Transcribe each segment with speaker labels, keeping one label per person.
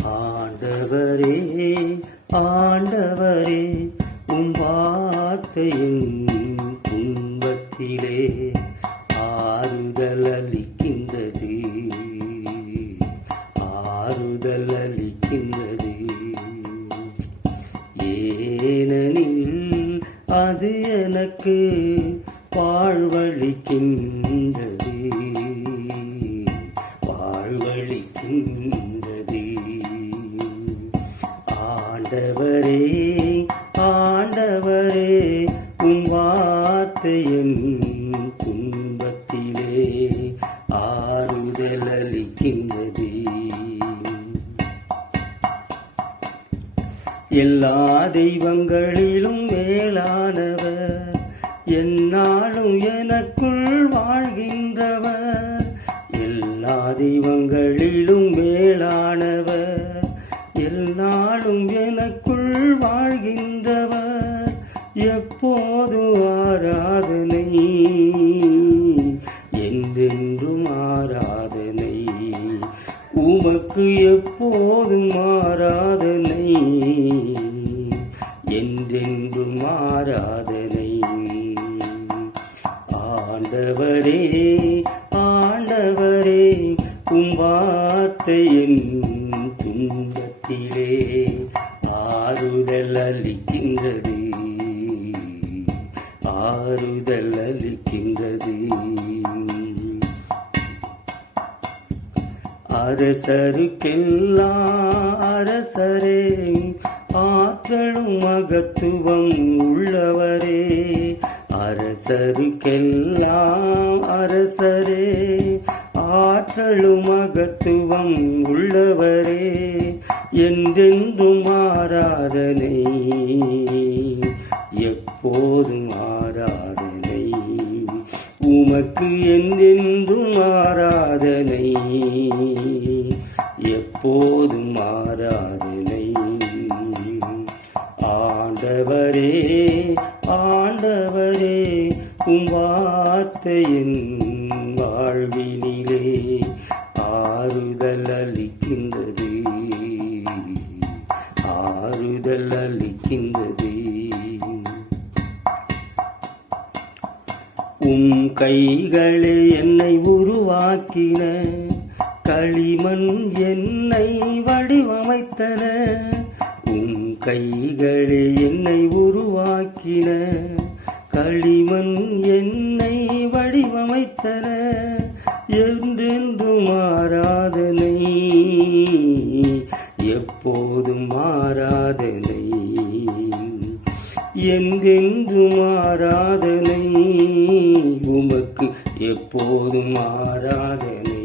Speaker 1: ஆண்டவரே ஆண்டவரே உம் வார்த்தையின் துன்பத்திலே ஆறுதல் அளிக்கின்றது ஆறுதல் அளிக்கின்றது ஏனெனில் அது எனக்கு வாழ்வழிக்கின்ற என் துன்பத்திலே ஆறுதல் அளிக்கின்றது எல்லா தெய்வங்களிலும் மேலானவர் என்னாலும் எனக்குள் வாழ்கின்றவர். எல்லா தெய்வங்களிலும் எப்போதும் ஆராதனை என்றென்றும் ஆராதனை உமக்கு எப்போதும் ஆராதனை என்றென்றும் ஆராதனை ஆண்டவரே ஆண்டவரே உம் வார்த்தையின் துன்பத்திலே ஆறுதல் அளிக்கின்றது. அரசருக்கெல்லாம் அரசரே ஆற்றலும் மகத்துவம் உள்ளவரே. அரசருக்கெல்லாம் அரசரே ஆற்றலும் மகத்துவம் உள்ளவரே. என்றென்றும் ஆராதனை எப்போதும் உனக்கு என்றென்றும் ஆராதனை. எப்போதும் ஆராதனை. ஆண்டவரே ஆண்டவரே உம் வார்த்தையின் வாழ்வினில் உம் கைகளே என்னை உருவாக்கின. களிமண் என்னை வடிவமைத்தன. உம் கைகளே என்னை உருவாக்கின. களிமண் என்னை வடிவமைத்தன. என்றென்றும் மாறாதனை எப்போதும் மாறாதனை என்றென்றும் ஆராதனை உமக்கு எப்போதும் ஆராதனை.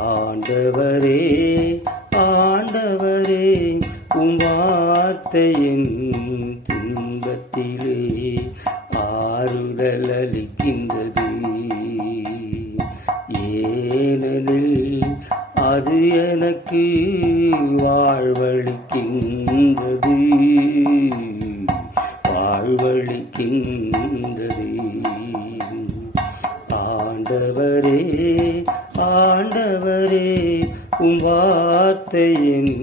Speaker 1: ஆண்டவரே ஆண்டவரே உம் வார்த்தையின் துன்பத்திலே ஆறுதல் அளிக்கின்றது. ஏனெனில் அது எனக்கு வாழ்வ வாழ்வளிக்கின்றது ஆண்டவரே ஆண்டவரே உம் வார்த்தையின்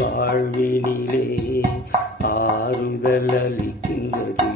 Speaker 1: வாழ்வினிலே ஆறுதல் அளிக்கின்றது.